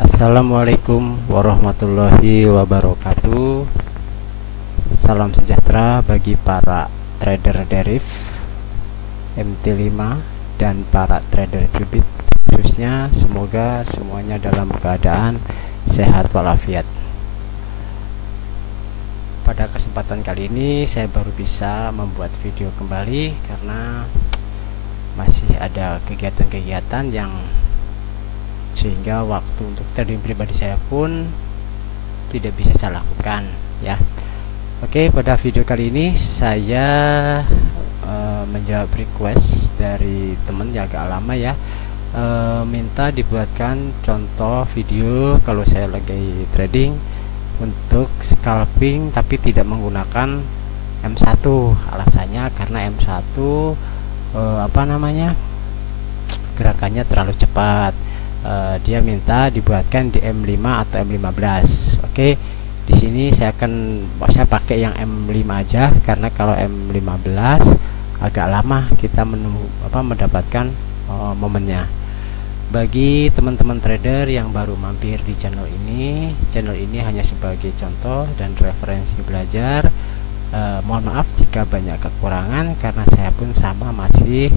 Assalamualaikum warahmatullahi wabarakatuh. Salam sejahtera bagi para trader deriv MT5 dan para trader cubit khususnya. Semoga semuanya dalam keadaan sehat walafiat. Pada kesempatan kali ini saya baru bisa membuat video kembali karena masih ada kegiatan-kegiatan yang sehingga waktu untuk trading pribadi saya pun tidak bisa saya lakukan ya. Oke, pada video kali ini saya menjawab request dari teman yang agak lama ya, minta dibuatkan contoh video kalau saya lagi trading untuk scalping tapi tidak menggunakan M1. Alasannya karena M1 gerakannya terlalu cepat. Dia minta dibuatkan di M5 atau M15. Oke, di sini saya pakai yang M5 aja karena kalau M15 agak lama kita mendapatkan momennya. Bagi teman-teman trader yang baru mampir di channel ini hanya sebagai contoh dan referensi belajar. Mohon maaf jika banyak kekurangan karena saya pun sama masih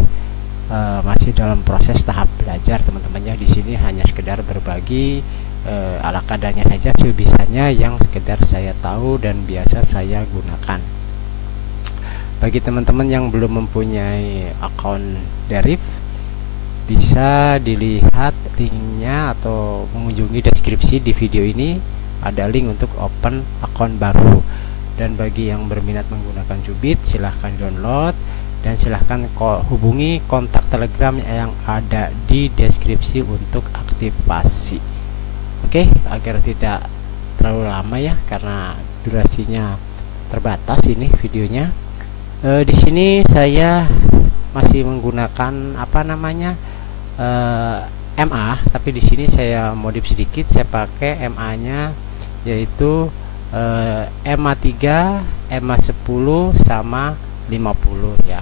dalam proses tahap belajar teman-temannya. Di sini hanya sekedar berbagi ala kadarnya saja, sebisanya yang sekedar saya tahu dan biasa saya gunakan. Bagi teman-teman yang belum mempunyai akun deriv, bisa dilihat linknya atau mengunjungi deskripsi di video ini, ada link untuk open akun baru. Dan bagi yang berminat menggunakan cubit, silahkan download dan silahkan hubungi kontak Telegram yang ada di deskripsi untuk aktivasi. Oke, agar tidak terlalu lama ya karena durasinya terbatas ini videonya. Di sini saya masih menggunakan MA, tapi di sini saya modif sedikit, saya pakai MA-nya yaitu MA3, MA10 sama 50 ya.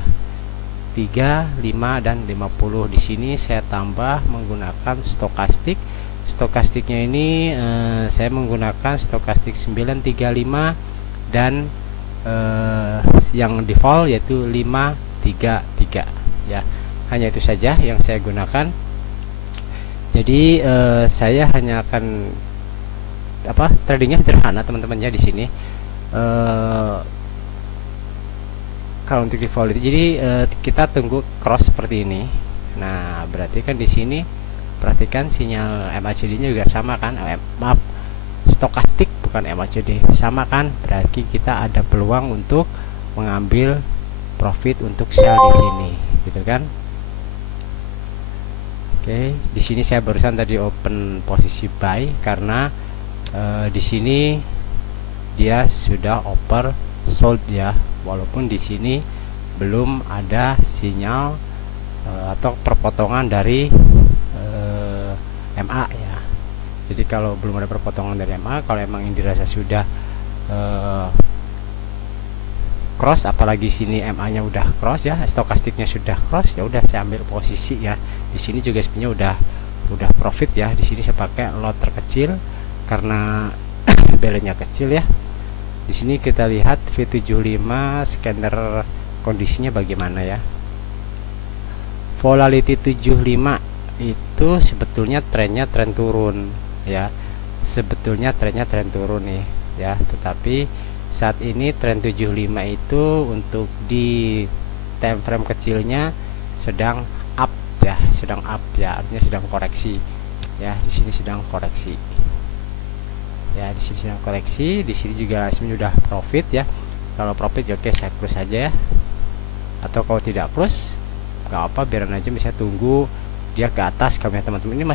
3, 5 dan 50. Di sini saya tambah menggunakan stokastik. Stokastiknya ini saya menggunakan stokastik 935 dan yang default yaitu 533 ya. Hanya itu saja yang saya gunakan. Jadi saya hanya akan tradingnya sederhana teman-temannya di sini. Kalau untuk default itu, jadi kita tunggu cross seperti ini. Nah, berarti kan di sini perhatikan sinyal MACD-nya juga sama kan? Maaf, stokastik bukan MACD, sama kan? Berarti kita ada peluang untuk mengambil profit untuk sell di sini, gitu kan? Oke, di sini saya barusan tadi open posisi buy karena di sini dia sudah over sold ya. Walaupun di sini belum ada sinyal atau perpotongan dari MA ya. Jadi kalau belum ada perpotongan dari MA, kalau emang ini dirasa sudah cross, apalagi sini MA-nya udah cross ya, stokastiknya sudah cross, ya udah saya ambil posisi ya. Di sini juga sebenarnya udah profit ya. Di sini saya pakai lot terkecil karena balance-nya kecil ya. Di sini kita lihat V75 scanner kondisinya bagaimana ya. Volatility 75 itu sebetulnya trennya tren turun ya. Sebetulnya trennya tren turun nih ya, tetapi saat ini tren 75 itu untuk di time frame kecilnya sedang up ya, artinya sedang koreksi ya. Di sini sedang koreksi ya, di sini sedang koreksi. Di sini juga sebenarnya udah profit ya. Kalau profit ya oke, saya close saja ya. Atau kalau tidak close nggak apa, biarin aja, bisa tunggu dia ke atas. Kami teman-teman ini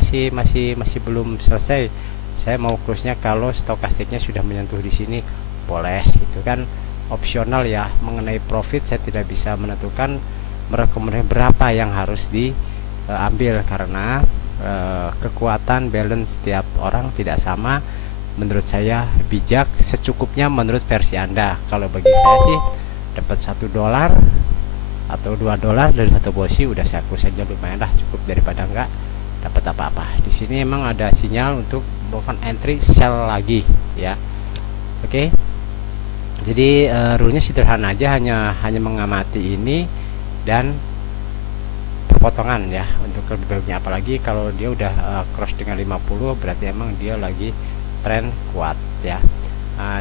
masih belum selesai. Saya mau close nya kalau stokastiknya sudah menyentuh di sini, boleh. Itu kan opsional ya. Mengenai profit saya tidak bisa menentukan merekomendasi berapa yang harus diambil karena kekuatan balance setiap orang tidak sama. Menurut saya bijak secukupnya menurut versi Anda. Kalau bagi saya sih dapat $1 atau $2 dari satu posisi udah saya close saja, lumayan lah, cukup daripada enggak dapat apa-apa. Di sini emang ada sinyal untuk melakukan entry sell lagi ya. Oke. Jadi rule-nya sederhana aja, hanya mengamati ini dan perpotongan ya untuk lebih baiknya, apalagi kalau dia udah cross dengan 50 berarti emang dia lagi tren kuat ya.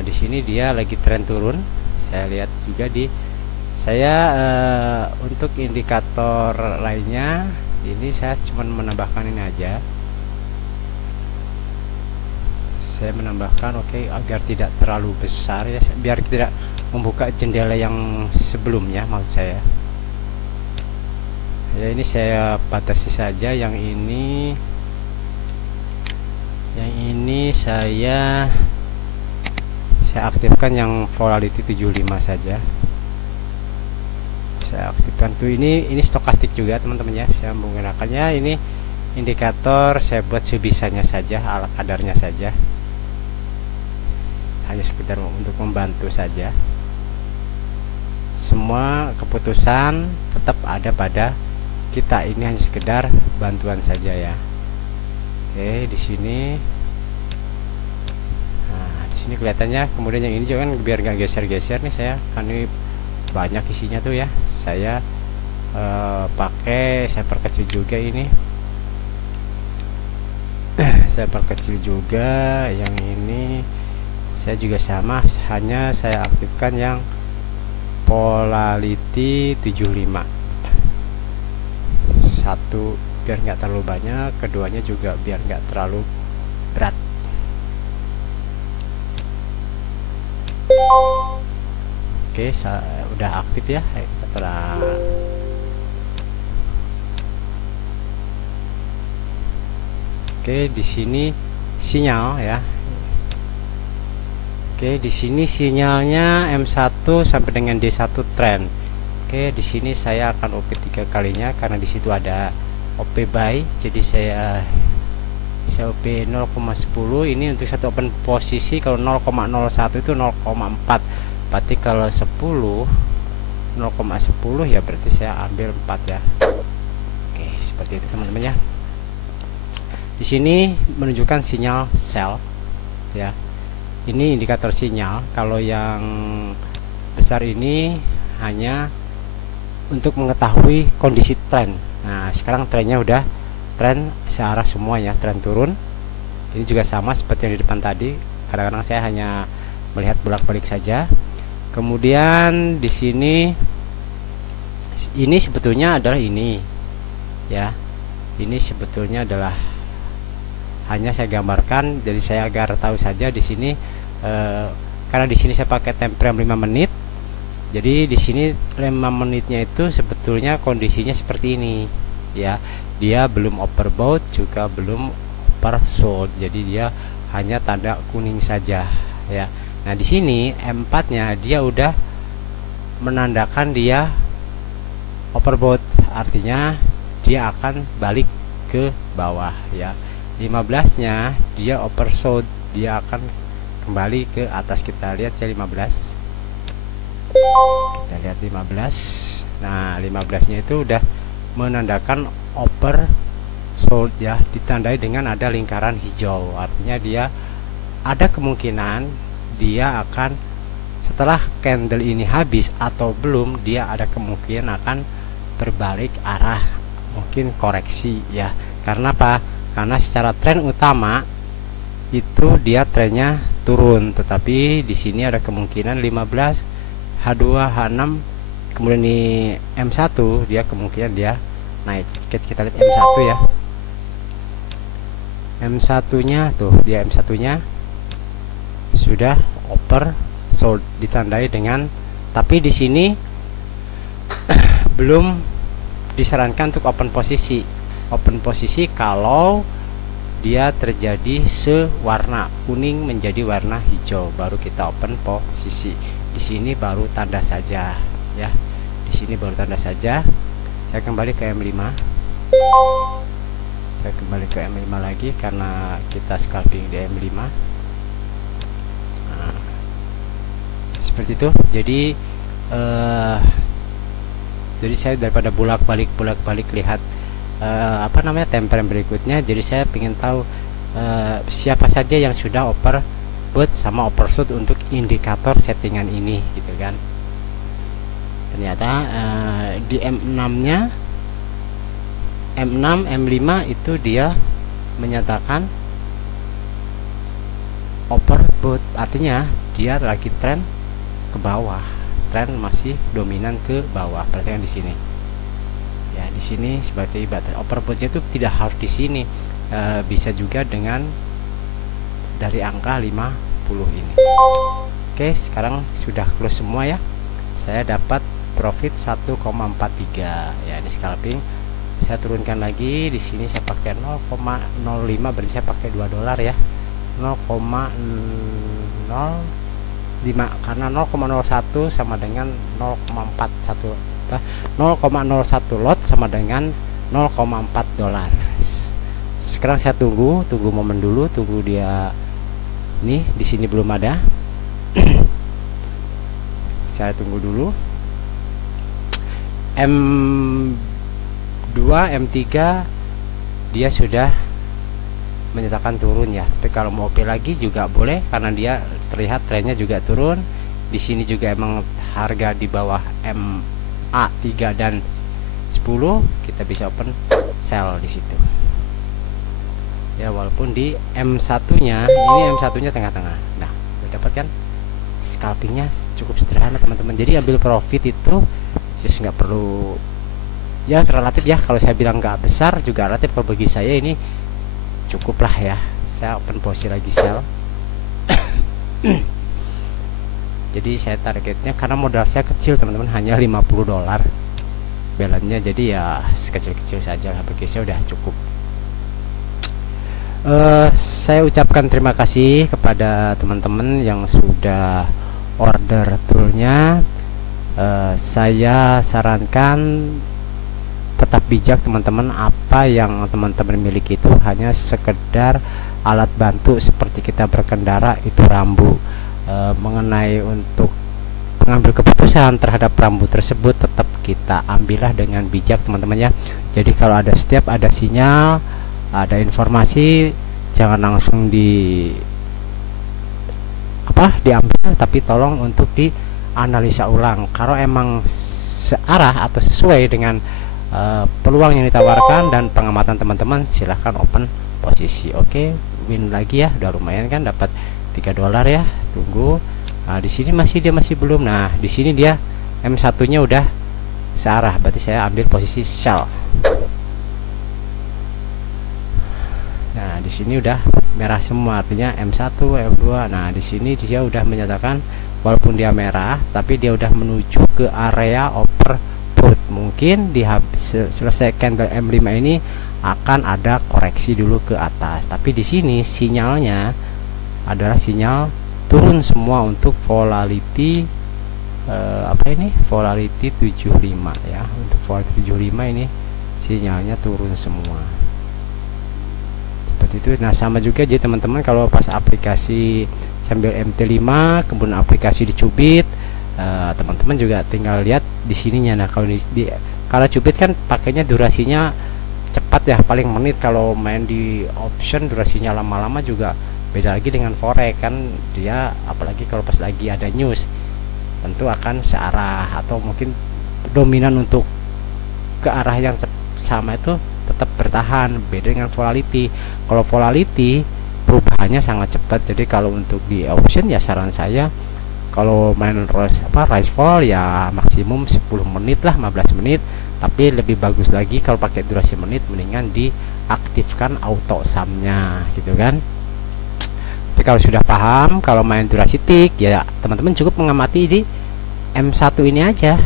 Di sini dia lagi tren turun. Saya lihat juga untuk indikator lainnya ini saya cuma menambahkan ini aja. Saya menambahkan oke, agar tidak terlalu besar ya, biar tidak membuka jendela yang sebelumnya maksud saya. Ya ini saya batasi saja, yang ini saya aktifkan yang volatility 75 saja. Saya aktifkan tuh, ini stokastik juga teman-teman ya. Saya menggunakannya ini indikator, saya buat sebisanya saja, ala kadarnya saja, hanya sekedar untuk membantu saja. Semua keputusan tetap ada pada kita, ini hanya sekedar bantuan saja ya. Oke, di sini. Nah, di sini kelihatannya. Kemudian yang ini juga kan biar nggak geser-geser nih, saya kan ini banyak isinya tuh ya. Saya saya perkecil juga ini. Saya perkecil juga yang ini. Saya juga sama, hanya saya aktifkan yang volatility 75. Satu biar nggak terlalu banyak, keduanya juga biar nggak terlalu berat. Oke, saya udah aktif ya. Kita terang. Oke, di sini sinyal ya. Oke, di sini sinyalnya M1 sampai dengan D1 trend. Oke, di sini saya akan OP 3 kalinya karena di situ ada OP buy. Jadi saya OP 0,10. Ini untuk satu open posisi. Kalau 0,01 itu 0,4. Berarti kalau 10 0,10 ya berarti saya ambil 4 ya. Oke, seperti itu teman-teman ya. Di sini menunjukkan sinyal sell ya. Ini indikator sinyal. Kalau yang besar ini hanya untuk mengetahui kondisi tren. Nah, sekarang trennya udah tren searah semua ya, tren turun. Ini juga sama seperti yang di depan tadi. Kadang-kadang saya hanya melihat bolak-balik saja. Kemudian di sini ini sebetulnya adalah ini ya. Ini sebetulnya adalah hanya saya gambarkan, jadi saya agar tahu saja di sini karena di sini saya pakai time frame 5 menit. Jadi di sini 5 menitnya itu sebetulnya kondisinya seperti ini ya. Dia belum overbought juga belum oversold. Jadi dia hanya tanda kuning saja ya. Nah, di sini M4-nya dia udah menandakan dia overbought, artinya dia akan balik ke bawah ya. 15-nya dia oversold, dia akan kembali ke atas. Kita lihat ya 15. Kita lihat 15. Nah, 15-nya itu udah menandakan oversold ya, ditandai dengan ada lingkaran hijau. Artinya dia ada kemungkinan dia akan, setelah candle ini habis atau belum, dia ada kemungkinan akan berbalik arah, mungkin koreksi ya. Karena apa? Karena secara tren utama itu dia trennya turun, tetapi di sini ada kemungkinan 15 H2 H6, kemudian di M1 dia kemungkinan dia naik. Kita lihat M1 ya. M1 nya tuh, dia M1 nya sudah oversold, ditandai dengan, tapi di sini belum disarankan untuk open posisi. Open posisi kalau dia terjadi sewarna kuning menjadi warna hijau, baru kita open posisi. Di sini baru tanda saja ya. Di sini baru tanda saja. Saya kembali ke M5. Saya kembali ke M5 lagi karena kita scalping di M5. Nah, seperti itu. Jadi saya daripada bolak-balik lihat apa namanya time frame berikutnya, jadi saya ingin tahu siapa saja yang sudah overboot sama overshoot untuk indikator settingan ini gitu kan. Ternyata di M6-nya, M6, M5 itu dia menyatakan overboot, artinya dia lagi tren ke bawah, tren masih dominan ke bawah. Perhatikan di sini ya, di sini seperti batas overbootnya itu tidak harus di sini, bisa juga dengan dari angka 50 ini. Oke, sekarang sudah close semua ya. Saya dapat profit 1,43 ya. Ini scalping saya turunkan lagi. Di sini saya pakai 0,05, berarti saya pakai $2 ya, 0,05 karena 0,01 sama dengan 0,41 0,01 lot sama dengan $0,4. Sekarang saya tunggu momen dulu, tunggu dia. Nih di sini belum ada. Saya tunggu dulu. M2, M3 dia sudah menyatakan turun ya. Tapi kalau mau OP lagi juga boleh karena dia terlihat trennya juga turun. Di sini juga emang harga di bawah MA3 dan 10, kita bisa open sell di situ. Ya walaupun di M1-nya, ini M1-nya tengah-tengah. Nah, udah dapat kan? Scalpingnya cukup sederhana teman-teman. Jadi ambil profit itu just nggak perlu, ya relatif ya. Kalau saya bilang nggak besar juga relatif. Kalau bagi saya ini cukup lah ya. Saya open posisi lagi sell. Jadi saya targetnya karena modal saya kecil teman-teman, hanya $50 balance-nya, jadi ya kecil-kecil saja lah. Bagi saya udah cukup. Saya ucapkan terima kasih kepada teman-teman yang sudah order toolnya. Saya sarankan tetap bijak teman-teman. Apa yang teman-teman miliki itu hanya sekedar alat bantu seperti kita berkendara, itu rambu. Mengenai untuk mengambil keputusan terhadap rambu tersebut tetap kita ambillah dengan bijak teman-teman ya. Jadi kalau ada setiap ada sinyal, ada informasi, jangan langsung diambil, tapi tolong untuk dianalisa ulang. Kalau emang searah atau sesuai dengan peluang yang ditawarkan dan pengamatan teman-teman, silahkan open posisi. Oke, win lagi ya, udah lumayan kan, dapat $3 ya. Tunggu. Nah, di sini masih belum. Nah, di sini dia M1-nya udah searah, berarti saya ambil posisi sell. Nah, di sini udah merah semua, artinya M1, M2. Nah, di sini dia udah menyatakan walaupun dia merah, tapi dia udah menuju ke area overbought. Mungkin di selesai candle M5 ini akan ada koreksi dulu ke atas. Tapi di sini sinyalnya adalah sinyal turun semua untuk volatility volatility 75 ya. Untuk volatility 75 ini sinyalnya turun semua seperti itu. Nah, sama juga jadi teman-teman kalau pas aplikasi sambil MT5 kemudian aplikasi dicubit, teman-teman juga tinggal lihat di sininya. Nah, kalau cubit kan pakainya durasinya cepat ya, paling menit. Kalau main di option durasinya lama-lama juga beda lagi dengan forex kan. Dia apalagi kalau pas lagi ada news tentu akan searah atau mungkin dominan untuk ke arah yang sama itu tetap bertahan. Beda dengan volatility. Kalau volatility perubahannya sangat cepat. Jadi kalau untuk di option ya saran saya kalau main rise fall ya maksimum 10 menit lah, 15 menit. Tapi lebih bagus lagi kalau pakai durasi menit, mendingan diaktifkan auto sum-nya gitu kan. Tapi kalau sudah paham kalau main durasi tick ya teman-teman cukup mengamati di M1 ini aja.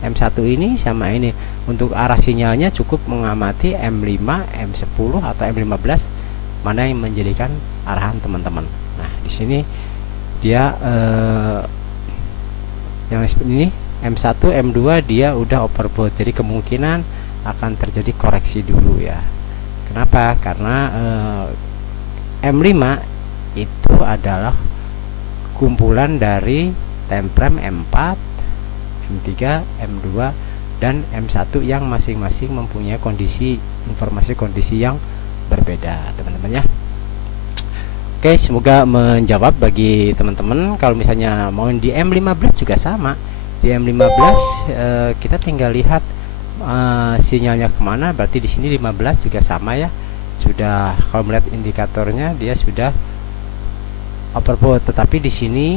M1 ini sama ini. Untuk arah sinyalnya cukup mengamati M5, M10 atau M15 mana yang menjadikan arahan teman-teman. Nah, di sini dia yang ini M1, M2 dia udah overbought. Jadi kemungkinan akan terjadi koreksi dulu ya. Kenapa? Karena M5 itu adalah kumpulan dari time frame M4, M3, M2 dan M1 yang masing-masing mempunyai informasi kondisi yang berbeda teman-teman ya. Oke, semoga menjawab bagi teman-teman. Kalau misalnya mau di M15 juga sama. Di M15 kita tinggal lihat sinyalnya kemana. Berarti di sini 15 juga sama ya. Sudah, kalau melihat indikatornya dia sudah overbought, tetapi di sini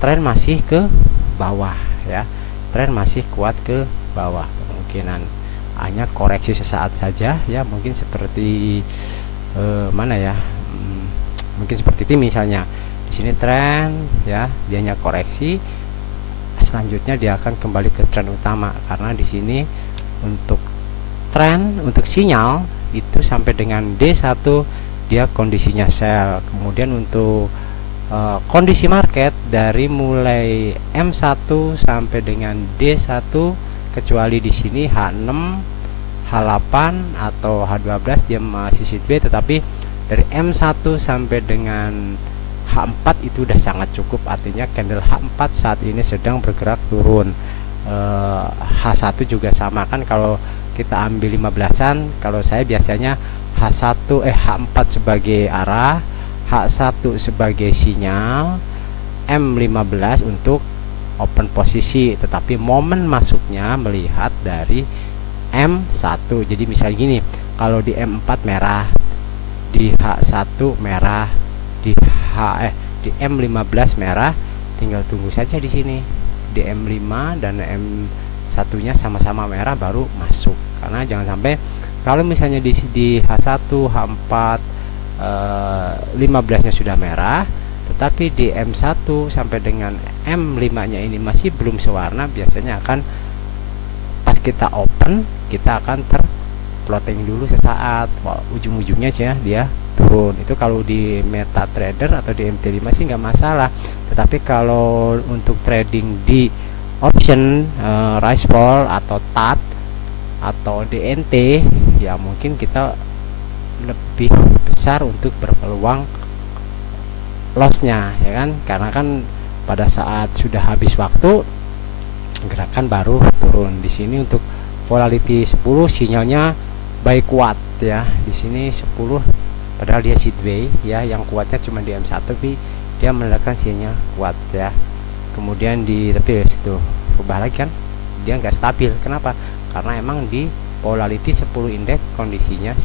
tren masih ke bawah ya. Tren masih kuat ke bawah. Kemungkinan hanya koreksi sesaat saja ya, mungkin seperti mana ya, mungkin seperti ini misalnya. Di sini tren ya, dia hanya koreksi, selanjutnya dia akan kembali ke tren utama, karena di sini untuk tren, untuk sinyal itu sampai dengan D1 dia kondisinya sell. Kemudian untuk kondisi market dari mulai M1 sampai dengan D1, kecuali di sini H6, H8 atau H12 dia masih sideways, tetapi dari M1 sampai dengan H4 itu udah sangat cukup, artinya candle H4 saat ini sedang bergerak turun. H1 juga sama kan, kalau kita ambil 15-an, kalau saya biasanya H4 sebagai arah, H1 sebagai sinyal, M15 untuk open posisi, tetapi momen masuknya melihat dari M1. Jadi misalnya gini, kalau di M4 merah, di H1 merah, di M15 merah, tinggal tunggu saja di sini. Di M5 dan M1 nya sama-sama merah baru masuk. Karena jangan sampai kalau misalnya di H1, H4 15 nya sudah merah, tetapi di M1 sampai dengan M5 nya ini masih belum sewarna, biasanya akan pas kita open kita akan terploting dulu sesaat, ujung-ujungnya aja dia turun. Itu kalau di MetaTrader atau di MT5 sih nggak masalah, tetapi kalau untuk trading di option, rice fall atau TAT atau DNT ya, mungkin kita lebih besar untuk berpeluang lossnya ya kan, karena kan pada saat sudah habis waktu gerakan baru turun. Di sini untuk volatility 10 sinyalnya baik kuat ya. Di sini 10 padahal dia sideways ya, yang kuatnya cuma di M1 tapi dia menandakan sinyal kuat ya. Kemudian tapi itu ubah lagi kan, dia nggak stabil. Kenapa? Karena emang di volatility 10 indeks kondisinya